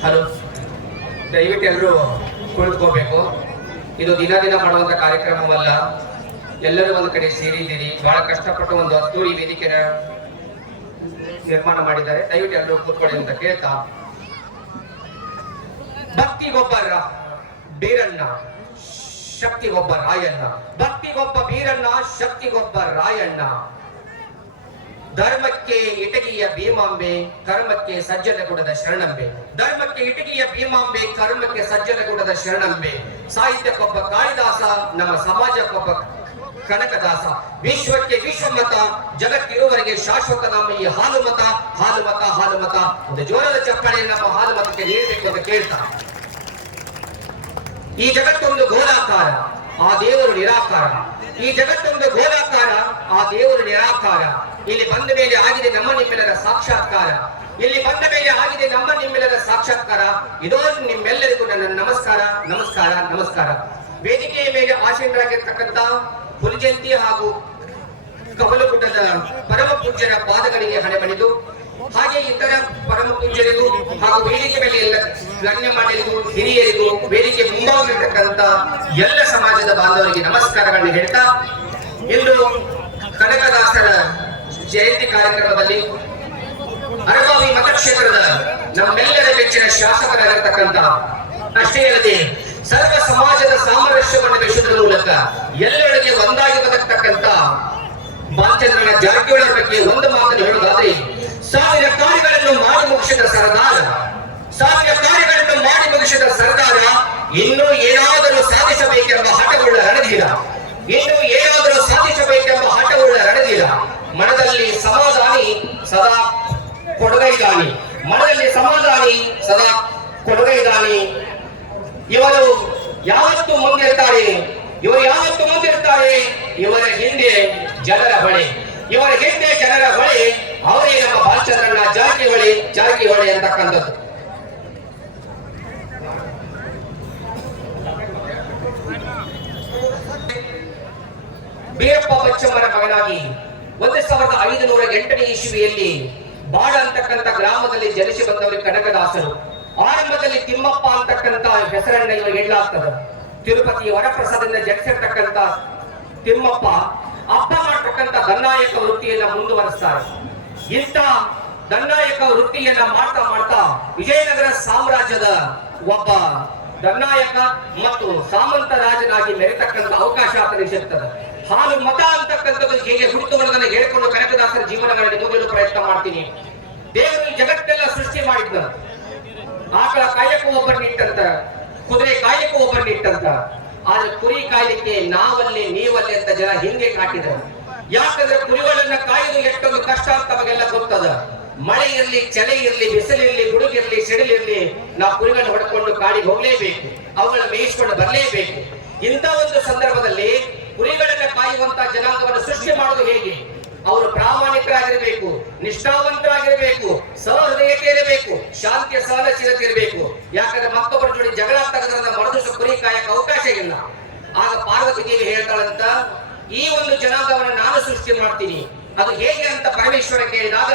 ಹಲೋ ದಯವಿಟ್ಟು ಎಲ್ಲರೂ ಕುಳಿತುಕೋಬೇಕು. ಇದು ದಿನ ದಿನ ಮಾಡುವಂತ ಕಾರ್ಯಕ್ರಮವಲ್ಲ. ಎಲ್ಲರೂ ಒಂದು ಕಡೆ ಸೇರಿದ್ದೀರಿ. ಬಹಳ ಕಷ್ಟಪಟ್ಟು ಒಂದು ಅದ್ದೂರಿ ವೇದಿಕೆನ ನಿರ್ಮಾಣ ಮಾಡಿದ್ದಾರೆ. ದಯವಿಟ್ಟು ಎಲ್ಲರೂ ಕೂತ್ಕೊಳ್ಳಿ ಅಂತ ಕೇಳ್ತಾ. ಭಕ್ತಿಗೊಬ್ಬ ಬೀರಣ್ಣ ಶಕ್ತಿಗೊಬ್ಬ ರಾಯಣ್ಣ. ಭಕ್ತಿಗೊಬ್ಬ ಬೀರಣ್ಣ ಶಕ್ತಿಗೊಬ್ಬ ರಾಯಣ್ಣ. ಧರ್ಮಕ್ಕೆ ಇಟಗಿಯ ಭೀಮಾಂಬೆ, ಕರ್ಮಕ್ಕೆ ಸಜ್ಜನಗುಡದ ಶರಣಂಬೆ. ಧರ್ಮಕ್ಕೆ ಇಟಗಿಯ ಭೀಮಾಂಬೆ, ಕರ್ಮಕ್ಕೆ ಸಜ್ಜನಗುಡದ ಶರಣಂಬೆ. ಸಾಹಿತ್ಯಕ್ಕೊಬ್ಬ ಕಾಳಿದಾಸ, ನಮ್ಮ ಸಮಾಜಕ್ಕೊಬ್ಬ ಕನಕದಾಸ. ವಿಶ್ವಕ್ಕೆ ವಿಶ್ವಮತ, ಜಗತ್ತಿರುವವರೆಗೆ ಶಾಶ್ವತ ನಮ್ಮ ಈ ಹಾಲು ಮತ ಹಾಲು ಮತ ಹಾಲು ಮತ ಒಂದು ಜೋರದ ಚಪ್ಪಳೆ ನಮ್ಮ ಹಾಲು ಮತಕ್ಕೆ ನೀಡಬೇಕು ಅಂತ ಕೇಳ್ತಾ ಈ ಜಗತ್ತೊಂದು ಗೋಲಾಕಾರ, ಆ ದೇವರು ನಿರಾಕಾರ. ಈ ಜಗತ್ತೊಂದು ಗೋಲಾಕಾರ, ಆ ದೇವರು ನಿರಾಕಾರ. ಇಲ್ಲಿ ಬಂದ ಮೇಲೆ ಆಗಿದೆ ನಮ್ಮ ನಿಮ್ಮೆಲ್ಲರ ಸಾಕ್ಷಾತ್ಕಾರ. ಇಲ್ಲಿ ಬಂದ ಮೇಲೆ ಆಗಿದೆ ನಮ್ಮ ನಿಮ್ಮೆಲ್ಲರ ಸಾಕ್ಷಾತ್ಕಾರ. ಇದೋ ನಿಮ್ಮೆಲ್ಲರಿಗೂ ನನ್ನ ನಮಸ್ಕಾರ ನಮಸ್ಕಾರ ನಮಸ್ಕಾರ. ವೇದಿಕೆಯ ಮೇಲೆ ಆಸೀನರಾಗಿರ್ತಕ್ಕಂಥ ಹುಲಿಜಂತಿ ಹಾಗೂ ಕಮಲಗುಡ್ಡದ ಪರಮ ಪೂಜ್ಯರ ಪಾದಗಳಿಗೆ ಹಣೆ ಬಣಿದು ಹಾಗೆ ಇತರ ಪರಮ ಪೂಜ್ಯರಿಗೂ ಹಾಗೂ ವೇದಿಕೆ ಮೇಲೆ ಎಲ್ಲ ಗಣ್ಯಮಾನ್ಯರಿಗೂ, ಹಿರಿಯರಿಗೂ ವೇದಿಕೆ ಮುಂಭಾಗವಿರ್ತಕ್ಕಂಥ ಎಲ್ಲ ಸಮಾಜದ ಬಾಂಧವರಿಗೆ ನಮಸ್ಕಾರಗಳನ್ನು ಹೇಳ್ತಾ, ಇಂದು ಕನಕದಾಸರ ಜಯಂತಿ ಕಾರ್ಯಕ್ರಮದಲ್ಲಿ ಅರಗಾವಿ ಮತಕ್ಷೇತ್ರದ ನಮ್ಮೆಲ್ಲರ ಬೆಚ್ಚಿನ ಶಾಸಕರಾಗಿರ್ತಕ್ಕಂಥ ಅಷ್ಟೇ ಅಲ್ಲದೆ ಸರ್ವ ಸಮಾಜದ ಸಾಮರಸ್ಯವನ್ನು ಬೆಳೆಸುವುದರ ಮೂಲಕ ಎಲ್ಲೆಡೆಗೆ ಒಂದಾಗಿ ಬದುಕತಕ್ಕಂಥ ಬಾಲಚಂದ್ರನ ಜಾರಕಿಹೊಳಿ ಬಗ್ಗೆ ಒಂದು ಮಾತನ್ನು ಹೇಳುವುದಾದ್ರೆ ಸಾವಿರ ಕಾರ್ಯಗಳನ್ನು ಮಾಡಿ ಮುಗಿಸಿದ ಸರದಾರ ಸಾವಿರ ಕಾರ್ಯಗಳನ್ನು ಮಾಡಿ ಮುಗಿಸಿದ ಸರದಾರ ಇನ್ನೂ ಏನಾದರೂ ಸಾಧಿಸಬೇಕೆಂಬ ಹಠವುಳ್ಳ ರಣಧೀರ, ಇನ್ನೂ ಏನಾದರೂ ಸಾಧಿಸಬೇಕೆಂಬ ಹಠವುಳ್ಳ ರಣಧೀರ. ಮನದಲ್ಲಿ ಸಮಾಧಾನಿ ಸದಾ ಕೊಡಗೈದಾನಿ. ಮನದಲ್ಲಿ ಸಮಾಧಾನಿ ಸದಾ ಕೊಡಗೈದಾನಿ. ಇವರು ಯಾವತ್ತು ಮುಂದಿರ್ತಾರೆ? ಇವರು ಯಾವತ್ತು ಮುಂದಿರ್ತಾರೆ? ಇವರ ಹಿಂದೆ ಜನರ ಹೊಳೆ ಇವರ ಹಿಂದೆ ಜನರ ಹೊಳೆ ಅವರೇ ನಮ್ಮ ಬಾಲಚಂದ್ರನ ಜಾರಕಿಹೊಳಿ ಜಾರಕಿಹೊಳಿ ಅಂತಕ್ಕಂಥದ್ದು. ಬೀರಪ್ಪ ಬಚ್ಚಮ್ಮನ ಮಗನಾಗಿ ಒಂದು ಸಾವಿರದ ಐದು ನೂರ ಎಂಟನೇ ಇಸುವಿಯಲ್ಲಿ ಬಾಡ ಅಂತಕ್ಕಂಥ ಗ್ರಾಮದಲ್ಲಿ ಜನಿಸಿ ಬಂದವರು ಕನಕದಾಸರು. ಆರಂಭದಲ್ಲಿ ತಿಮ್ಮಪ್ಪ ಅಂತಕ್ಕಂಥ ಹೆಸರನ್ನ ಇವರು ಹೇಳಲಾಗ್ತದೆ. ತಿರುಪತಿ ವರಪ್ರಸಾದದಿಂದ ಜನಿಸಿರ್ತಕ್ಕಂಥ ತಿಮ್ಮಪ್ಪ ಅಪ್ಪ ಮಾಡ್ತಕ್ಕಂಥ ದಂಡಾಯಕ ವೃತ್ತಿಯನ್ನ ಮುಂದುವರೆಸ್ತಾರೆ. ಇಂಥ ದಂಡಾಯಕ ವೃತ್ತಿಯನ್ನ ಮಾಡ್ತಾ ಮಾಡ್ತಾ ವಿಜಯನಗರ ಸಾಮ್ರಾಜ್ಯದ ಒಬ್ಬ ದಂಡಾಯಕ ಮತ್ತು ಸಾಮಂತ ರಾಜನಾಗಿ ಮೆರೆತಕ್ಕಂಥ ಅವಕಾಶ ಆತನಿಗೆ ಸಿಗ್ತದೆ. ಹಾಲು ಮತ ಅಂತಕ್ಕಂಥದ್ದು ಹೇಗೆ ಹುಟ್ಟು ಬರೋದನ್ನ ಹೇಳಿಕೊಂಡು ಕನಕದಾಸರ ಜೀವನಗಳಲ್ಲಿ ಮುಂದಿಡಲು ಪ್ರಯತ್ನ ಮಾಡ್ತೀನಿ. ದೇವರು ಜಗತ್ತೆಲ್ಲ ಸೃಷ್ಟಿ ಮಾಡಿದ್ದ. ಆಕಳ ಕಾಯಕ್ಕೂ ಒಬ್ಬರನ್ನಿಟ್ಟಂತ ಕುದುರೆ ಕಾಯಕ್ಕೂ ಒಬ್ಬರನ್ನಿಟ್ಟಂತ ಆದ್ರೆ ಕುರಿ ಕಾಯಲಿಕ್ಕೆ ನಾವಲ್ಲಿ, ನೀವಲ್ಲಿ ಅಂತ ಜನ ಹಿಂಗೆ ಕಾಟಿದ್ರು ಯಾಕಂದ್ರೆ ಕುರಿಗಳನ್ನ ಕಾಯುವುದು ಎಷ್ಟೊಂದು ಕಷ್ಟ ಅಂತ ನಮಗೆಲ್ಲ ಗೊತ್ತದ. ಮಳೆ ಇರಲಿ, ಚಳಿ ಇರ್ಲಿ ಬಿಸಿಲಿರ್ಲಿ ಗುಡುಗಿರ್ಲಿ ಸಿಡಿಲಿರ್ಲಿ ನಾವು ಕುರಿಗಳನ್ನ ಹೊಡ್ಕೊಂಡು ಕಾಡಿಗೆ ಹೋಗ್ಲೇಬೇಕು. ಅವುಗಳನ್ನ ಮೇಯಿಸ್ಕೊಂಡು ಬರಲೇಬೇಕು. ಇಂಥ ಒಂದು ಸಂದರ್ಭದಲ್ಲಿ ಕಾಯುವಂತ ಜನಾಂಗವನ್ನು ಸೃಷ್ಟಿ ಮಾಡುವುದು ಹೇಗೆ? ಅವರು ಪ್ರಾಮಾಣಿಕರಾಗಿರಬೇಕು, ನಿಷ್ಠಾವಂತರಾಗಿರಬೇಕು ಸಹೃದಯತೆ ಇರಬೇಕು ಶಾಂತಿಯ ಸಹನಶೀಲತೆ ಇರಬೇಕು ಯಾಕಂದ್ರೆ ಮತ್ತೊಬ್ಬರ ಜೋಡಿ ಜಗಳ ತಗದ್ರನ್ನ ಮರದಷ್ಟು ಕುರಿ ಕಾಯಕ್ಕೆ ಅವಕಾಶ ಇಲ್ಲ. ಆಗ ಪಾರ್ವತಿ ದೇವಿ ಹೇಳ್ತಾಳಂತ, ಈ ಒಂದು ಜನಾಂಗವನ್ನು ನಾನು ಸೃಷ್ಟಿ ಮಾಡ್ತೀನಿ. ಅದು ಹೇಗೆ ಅಂತ ಪರಮೇಶ್ವರ ಕೇಳಿದಾಗ,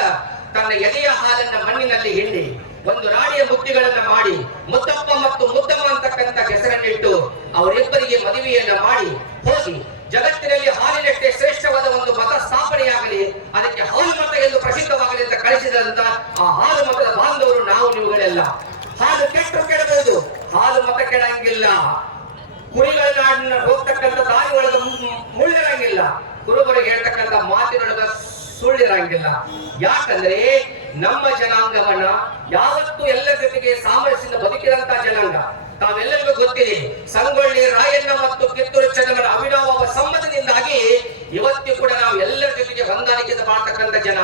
ತನ್ನ ಎದೆಯ ಹಾಲನ್ನ ಮಣ್ಣಿನಲ್ಲಿ ಹಿಂಡಿ, ಒಂದು ರಾಣಿಯ ಮುಕ್ತಿಗಳನ್ನ ಮಾಡಿ ಮುತ್ತಪ್ಪ ಮತ್ತು ಮುದ್ದಮ್ಮ ಅಂತಕ್ಕಂಥ ಹೆಸರನ್ನಿಟ್ಟು ಅವರಿಬ್ಬರಿಗೆ ಮದುವೆಯನ್ನ ಮಾಡಿ, ಹೋಗಿ ಜಗತ್ತಿನಲ್ಲಿ ಹಾಲಿನಷ್ಟೇ ಶ್ರೇಷ್ಠವಾದ ಒಂದು ಮತ ಸ್ಥಾಪನೆಯಾಗಲಿ, ಅದಕ್ಕೆ ಹಾಲು ಮತ ಎಂದು ಪ್ರಸಿದ್ಧವಾಗಲಿ ಅಂತ ಕಳಿಸಿದಂತ ಆ ಹಾಲು ಮತದ ಬಾಂಧವರು ನಾವು ನೀವುಗಳೆಲ್ಲ ಹಾಲು ಕೆಟ್ಟು ಕೆಡಬಹುದು, ಹಾಲು ಮತ ಕೆಡಂಗಿಲ್ಲ. ಕುರಿಗಳ ನಾಡಿನ ಹೋಗ್ತಕ್ಕಂಥ ದಾರಿ ಒಳಗ ಮುಳ್ಳಿರಂಗಿಲ್ಲ. ಕುರುಬರಿಗೆ ಹೇಳ್ತಕ್ಕಂಥ ಮಾತಿನೊಳಗ ಸುಳ್ಳಿರಂಗಿಲ್ಲ. ಯಾಕಂದ್ರೆ ನಮ್ಮ ಜನಾಂಗವನ್ನ ಯಾವತ್ತೂ ಎಲ್ಲರ ಜೊತೆಗೆ ಸಾಮರಸ್ಯದಿಂದ ಬದುಕಿದಂತ ಜನಾಂಗ ತಾವೆಲ್ಲರಿಗೂ ಗೊತ್ತಿದೆ ಸಂಗೊಳ್ಳಿ ರಾಯಣ್ಣ ಮತ್ತು ಕಿತ್ತೂರು ಚೆನ್ನಮ್ಮನ ಅವಿನಾವ ಸಂಬಂಧದಿಂದಾಗಿ ಇವತ್ತು ಕೂಡ ನಾವು ಎಲ್ಲರ ಜೊತೆಗೆ ಹೊಂದಾಣಿಕೆಯಿಂದ ಮಾಡ್ತಕ್ಕಂಥ ಜನ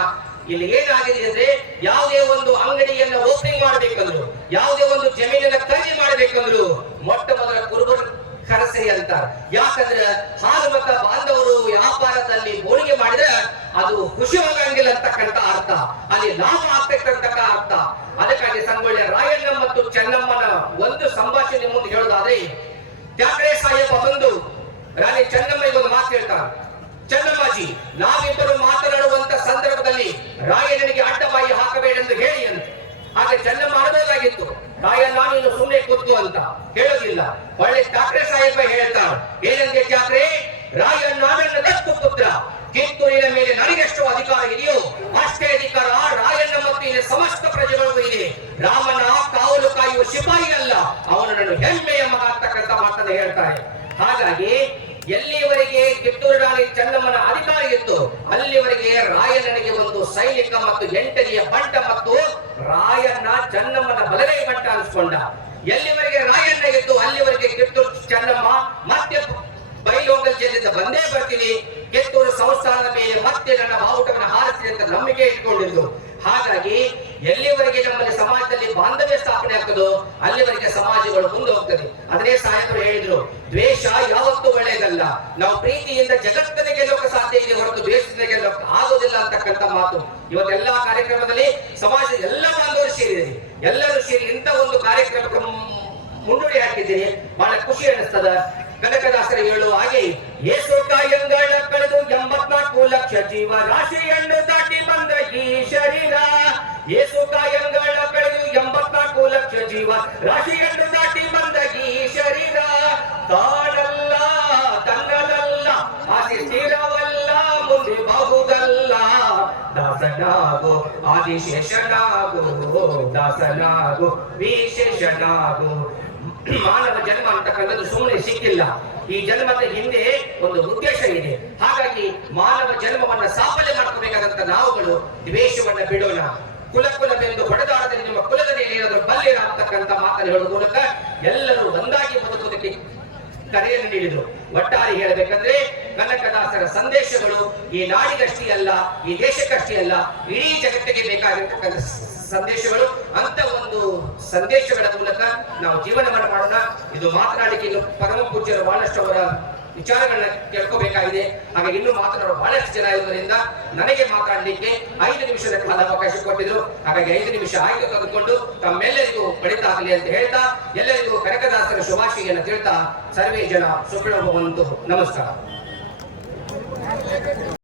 ಇಲ್ಲಿ ಏನಾಗಿದೆ ಅಂದ್ರೆ ಯಾವುದೇ ಒಂದು ಅಂಗಡಿಯನ್ನ ಓಪನಿಂಗ್ ಮಾಡಬೇಕಂದ್ರು, ಯಾವುದೇ ಒಂದು ಜಮೀನನ್ನ ಖರೀದಿ ಮಾಡಬೇಕಂದ್ರು, ಮೊಟ್ಟ ಮೊದಲ ಕುರುಬರ ಕರಸರಿ ಅಂತ ಯಾಕಂದ್ರೆ ಹಾಲು ಮತ್ತ ಬಾಂಧವರು ವ್ಯಾಪಾರದಲ್ಲಿ ಹೋಳಿಗೆ ಮಾಡಿದ್ರೆ ಅದು ಖುಷಿ ಹೋಗಂಗಿಲ್ಲ ಅಂತಕ್ಕಂತ ಅರ್ಥ. ಅಲ್ಲಿ ಲಾಭ ಆಗ್ತಕ್ಕಂತಕ್ಕ ಅರ್ಥ. ಅದಕ್ಕಾಗಿ ಸಂಗೊಳ್ಳಿ ರಾಯಣ್ಣ ಮತ್ತು ಚೆನ್ನಮ್ಮನ ಒಂದು ಸಂಭಾಷಣೆ ಮುಂದೆ ಹೇಳೋದಾದ್ರೆ ತ್ಯಾಗರೆ ಸಾಹೇಬ ಬಂದು, ರಾಣಿ ಚೆನ್ನಮ್ಮನಿಗೆ ರಾಯಣ್ಣ ನೀನು ಸುಮ್ಮನೆ ಕೂತು ಅಂತ ಹೇಳೋದಿಲ್ಲ. ಒಳ್ಳೆ ಠಾಕ್ರೆ ಸಾಹೇಬ ಹೇಳ್ತಾರೆ ಏನಂತೆ ಠಾಕ್ರೆ ರಾಯಣ್ಣ ನನ್ನ ಪುತ್ರ. ಕಿತ್ತೂರಿನ ಮೇಲೆ ನನಗೆಷ್ಟು ಅಧಿಕಾರ ಇದೆಯೋ, ಅಷ್ಟೇ ಅಧಿಕಾರ ರಾಯಣ್ಣ ಮತ್ತು ಇಲ್ಲಿ ಸಮಸ್ತ ಪ್ರಜೆಗಳಿಗೂ ಇದೆ. ರಾಮನ ಕಾವಲು ಕಾಯುವ ಸಿಪಾಯಿ ಅಲ್ಲ ಅವನು ನನ್ನ ಹೆಮ್ಮೆಯ ಮಗ ಅಂತಕ್ಕಂಥ ಮಾತನ್ನು ಹೇಳ್ತಾರೆ ಹಾಗಾಗಿ ಎಲ್ಲಿವರೆಗೆ ಕಿತ್ತೂರು ರಾಣಿ ಚೆನ್ನಮ್ಮನ ಅಧಿಕಾರ ಇತ್ತು, ಅಲ್ಲಿವರೆಗೆ ರಾಯಣ್ಣನಿಗೆ ಒಂದು ಸೈನಿಕ ಮತ್ತು ಎಂಟನೆಯ ಬಂಟ ರಾಯಣ್ಣ ಚನ್ನಮ್ಮನ ಬಲಗೈ ಬಂಟ ಅನ್ಸ್ಕೊಂಡ. ಎಲ್ಲಿವರೆಗೆ ರಾಯಣ್ಣ ಗೆದ್ದು ಅಲ್ಲಿವರೆಗೆ ಕಿತ್ತೂರು ಚನ್ನಮ್ಮ, ಮತ್ತೆ ಬೈಲೋಕಲ್ ಜಿಲ್ಲೆಯಿಂದ ಬಂದೇ ಬರ್ತೀನಿ. ಕಿತ್ತೂರು ಸಂಸ್ಥಾನದ ಮೇಲೆ ಮತ್ತೆ ನನ್ನ ಬಾವುಟವನ್ನು ಹಾರಿಸಿ ಅಂತ ನಂಬಿಕೆ ಇಟ್ಕೊಂಡಿದ್ದು. ಹಾಗಾಗಿ ಎಲ್ಲಿವರೆಗೆ ನಮ್ಮಲ್ಲಿ ಸಮಾಜದಲ್ಲಿ ಬಾಂಧವ್ಯ ಸ್ಥಾಪನೆ ಆಗ್ತದೋ ಅಲ್ಲಿವರೆಗೆ ಸಮಾಜಗಳು ಮುಂದೆ ಹೋಗ್ತದೆ ಅದನ್ನೇ ಸಾಹೇಬರು ಹೇಳಿದ್ರು. ದ್ವೇಷ ಯಾವತ್ತೂ ಒಳ್ಳೆಯದಲ್ಲ. ನಾವು ಪ್ರೀತಿಯಿಂದ ಜಗತ್ತನ್ನ ಗೆಲ್ಲೋಕೆ ಸಾಧ್ಯ ಇದೆ ಹೊರತು ದ್ವೇಷದಿಂದ ಗೆಲ್ಲೋಕೆ ಆಗೋದಿಲ್ಲ ಅಂತಕ್ಕಂಥ ಮಾತು. ಇವತ್ತೆಲ್ಲಾ ಕಾರ್ಯಕ್ರಮದಲ್ಲಿ ಸಮಾಜದ ಎಲ್ಲ ಬಾಂಧವರು ಸೇರಿದೆ ಎಲ್ಲರೂ ಸೇರಿ ಇಂಥ ಒಂದು ಕಾರ್ಯಕ್ರಮಕ್ಕೆ ಮುನ್ನುಡಿ ಹಾಕಿದ್ದೀನಿ. ಬಹಳ ಖುಷಿ ಅನಿಸ್ತದ ಕನಕದಾಸರ ಹೇಳುವ ಹಾಗೆ, ಏಸು ಕಾಯಂಗಳ ಕಳೆದು ಎಂಬತ್ನಾಲ್ಕು ಲಕ್ಷ ಜೀವ ರಾಶಿಯನ್ನು ದಾಟಿ ಬಂದ ಈ ಶರೀರ, ಏಸು ಕಾಯಂಗಳ ಕಳೆದು ಎಂಬತ್ನಾಲ್ಕು ಲಕ್ಷ ಜೀವ ರಾಶಿಯನ್ನು ದಾಟಿ ಬಂದ ಈ ಶರೀರ ತಾನಲ್ಲ ತಂಗದಲ್ಲ ಆಸೆ ಸ್ಥಿರವಲ್ಲ ಮುಂದೆ ಬಹುದಲ್ಲ. ದಾಸನಾಗು, ಆದಿಶೇಷನಾಗು, ದಾಸನಾಗು, ವಿಶೇಷನಾಗು ಮಾನವ ಜನ್ಮ ಅಂತಕ್ಕಂಥದ್ದು ಸುಮ್ಮನೆ ಸಿಕ್ಕಿಲ್ಲ. ಈ ಜನ್ಮದ ಹಿಂದೆ ಒಂದು ಉದ್ದೇಶ ಇದೆ. ಹಾಗಾಗಿ ಮಾನವ ಜನ್ಮವನ್ನ ಸಾಫಲ್ಯ ಮಾಡ್ಕೋಬೇಕಾದಂತ ನಾವುಗಳು ದ್ವೇಷವನ್ನ ಬಿಡೋಣ. ಕುಲ ಕುಲವೆಂದು ಹೊಡೆದಾಡದಲ್ಲಿ ನಿಮ್ಮ ಕುಲದ ಮೇಲೆ ಏನಾದರೂ ಬಲ್ಲಿರ ಅಂತಕ್ಕಂಥ ಮಾತನ್ನು ಹೇಳುವ ಮೂಲಕ ಎಲ್ಲರೂ ಒಂದಾಗಿ ಬದುಕುವುದಕ್ಕೆ ಕರೆಯನ್ನು ನೀಡಿದರು. ಒಟ್ಟಾರೆ ಹೇಳಬೇಕಂದ್ರೆ ಕನಕದಾಸರ ಸಂದೇಶಗಳು ಈ ನಾಡಿಗಷ್ಟೇ ಅಲ್ಲ, ಈ ದೇಶಕ್ಕಷ್ಟೇ ಅಲ್ಲ, ಇಡೀ ಜಗತ್ತಿಗೆ ಬೇಕಾಗಿರ್ತಕ್ಕಂಥ ಸಂದೇಶಗಳು. ಅಂತ ಒಂದು ಸಂದೇಶಗಳ ಮೂಲಕ ನಾವು ಜೀವನವನ್ನು ಮಾಡೋಣ. ಇದು ಮಾತನಾಡಲಿಕ್ಕೆ ಇನ್ನು ಪರಮ ಪೂಜ್ಯರು ಬಹಳಷ್ಟು ಅವರ ವಿಚಾರಗಳನ್ನ ಕೇಳ್ಕೋಬೇಕಾಗಿದೆ. ಹಾಗೆ ಇನ್ನು ಮಾತನಾಡುವ ಬಹಳಷ್ಟು ಜನ ಇರುವುದರಿಂದ ನನಗೆ ಮಾತಾಡಲಿಕ್ಕೆ ಐದು ನಿಮಿಷದ ಕಾಲ ಅವಕಾಶ ಕೊಟ್ಟಿದ್ರು. ಹಾಗಾಗಿ ಐದು ನಿಮಿಷ ಆಯ್ಕೆ ತೆಗೆದುಕೊಂಡು ತಮ್ಮೆಲ್ಲರಿಗೂ ಆಗಲಿ ಅಂತ ಹೇಳ್ತಾ, ಎಲ್ಲರಿಗೂ ಕನಕದಾಸರ ಶುಭಾಶಯನ್ನು ತಿಳಿತಾ ಸರ್ವೇ ಜನ ಸುಖ ನಮಸ್ಕಾರ.